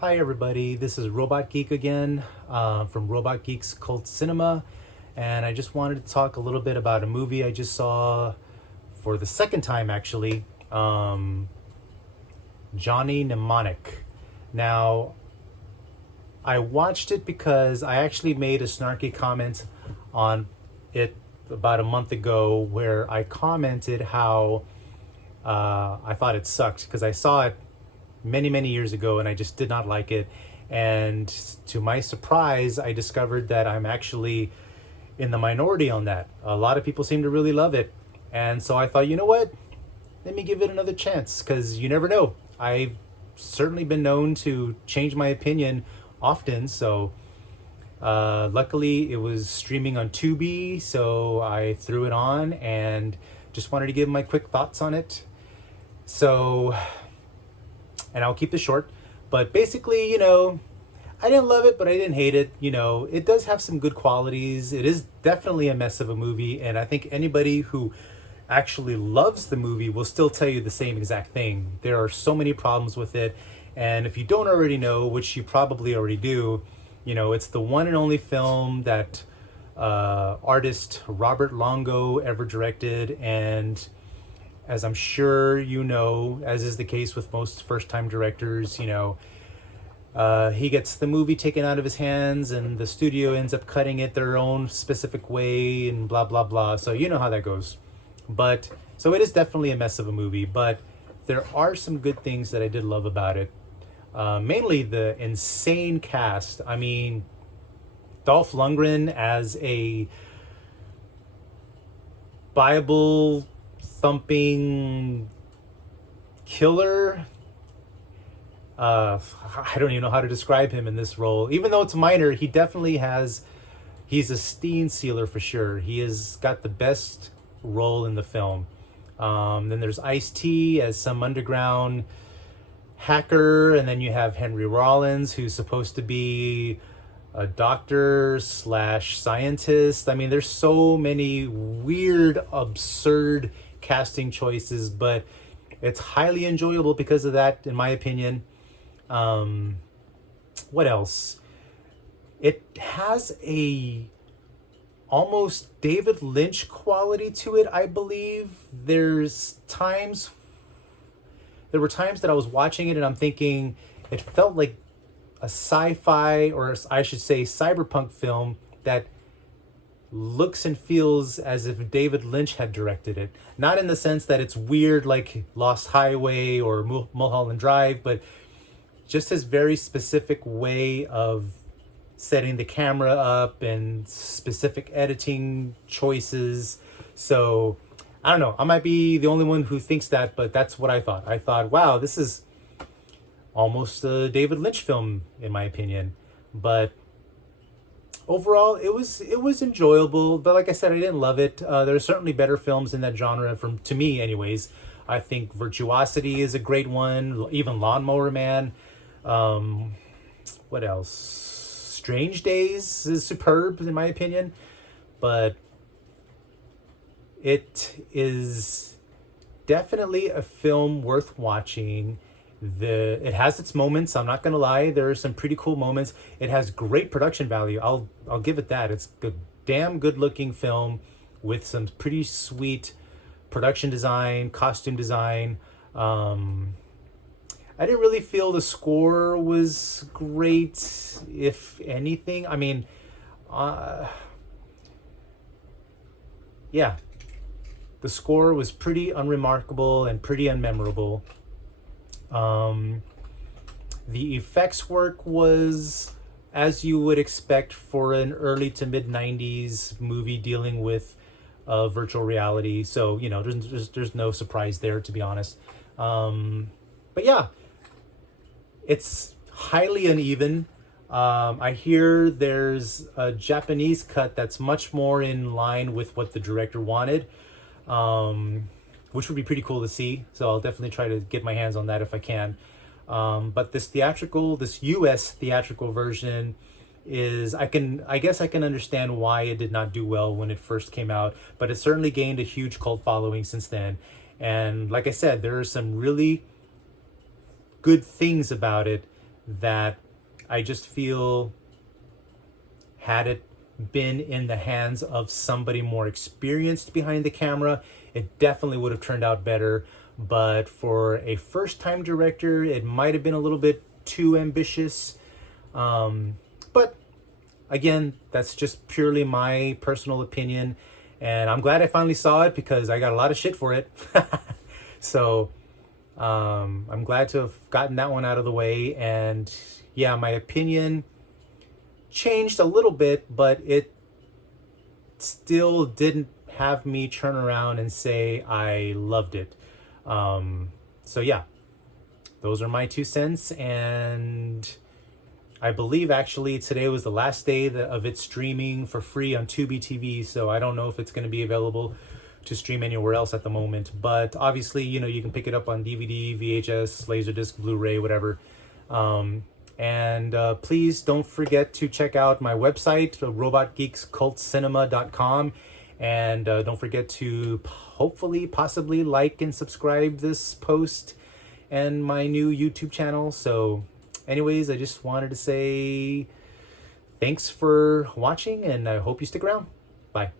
Hi everybody, this is Robot Geek again from Robot Geek's Cult Cinema, and I just wanted to talk a little bit about a movie I just saw for the second time actually, Johnny Mnemonic. Now, I watched it because I actually made a snarky comment on it about a month ago where I commented how I thought it sucked because I saw it many years ago and I just did not like it. And to my surprise, I discovered that I'm actually in the minority on that. A lot of people seem to really love it. And so I thought, you know what? Let me give it another chance because you never know. I've certainly been known to change my opinion often. So luckily it was streaming on Tubi. So I threw it on and just wanted to give my quick thoughts on it. So, and I'll keep this short, but basically, I didn't love it, but I didn't hate it. It does have some good qualities. It is definitely a mess of a movie, and I think anybody who actually loves the movie will still tell you the same exact thing. There are so many problems with it, and if you don't already know, which you probably already do, it's the one and only film that artist Robert Longo ever directed, and as I'm sure you know, as is the case with most first-time directors, he gets the movie taken out of his hands and the studio ends up cutting it their own specific way and blah, blah, blah. So you know how that goes. But, so it is definitely a mess of a movie, but there are some good things that I did love about it. Mainly the insane cast. I mean, Dolph Lundgren as a Bible thumping killer. I don't even know how to describe him in this role. Even though it's minor, he definitely he's a scene sealer for sure. He has got the best role in the film. Then there's Ice-T as some underground hacker, and then you have Henry Rollins, who's supposed to be a doctor slash scientist. I mean, there's so many weird, absurd casting choices, but it's highly enjoyable because of that, in my opinion. What else? It has a almost David Lynch quality to it, I believe. There were times that I was watching it and I'm thinking it felt like a sci-fi, or I should say cyberpunk film that looks and feels as if David Lynch had directed it. Not in the sense that it's weird like Lost Highway or Mulholland Drive, but just his very specific way of setting the camera up and specific editing choices. So, I don't know. I might be the only one who thinks that, but that's what I thought. I thought, wow, this is almost a David Lynch film, in my opinion. But overall, it was enjoyable, but like I said, I didn't love it. There are certainly better films in that genre, to me anyways. I think Virtuosity is a great one, even Lawnmower Man. What else? Strange Days is superb, in my opinion. But it is definitely a film worth watching. It has its moments. I'm not gonna lie. There are some pretty cool moments. It has great production value. I'll give it that. It's a damn good looking film with some pretty sweet production design, costume design. I didn't really feel the score was great, if anything. I mean, yeah, the score was pretty unremarkable and pretty unmemorable. The effects work was as you would expect for an early to mid 90s movie dealing with virtual reality. So, there's no surprise there, to be honest. But yeah, it's highly uneven. I hear there's a Japanese cut that's much more in line with what the director wanted. Which would be pretty cool to see. So I'll definitely try to get my hands on that if I can. But this US theatrical version I guess I can understand why it did not do well when it first came out, but it certainly gained a huge cult following since then. And like I said, there are some really good things about it that I just feel, had it been in the hands of somebody more experienced behind the camera, it definitely would have turned out better. But for a first-time director, it might have been a little bit too ambitious. But again, that's just purely my personal opinion. And I'm glad I finally saw it because I got a lot of shit for it. So I'm glad to have gotten that one out of the way. And yeah, my opinion changed a little bit, but it still didn't have me turn around and say I loved it. So yeah, those are my 2 cents. And I believe actually today was the last day of its streaming for free on Tubi TV. So I don't know if it's going to be available to stream anywhere else at the moment. But obviously, you know, you can pick it up on DVD, VHS, Laserdisc, Blu-ray, whatever. And please don't forget to check out my website, robotgeekscultcinema.com. And don't forget to hopefully, possibly like and subscribe this post and my new YouTube channel. So anyways, I just wanted to say thanks for watching, and I hope you stick around. Bye.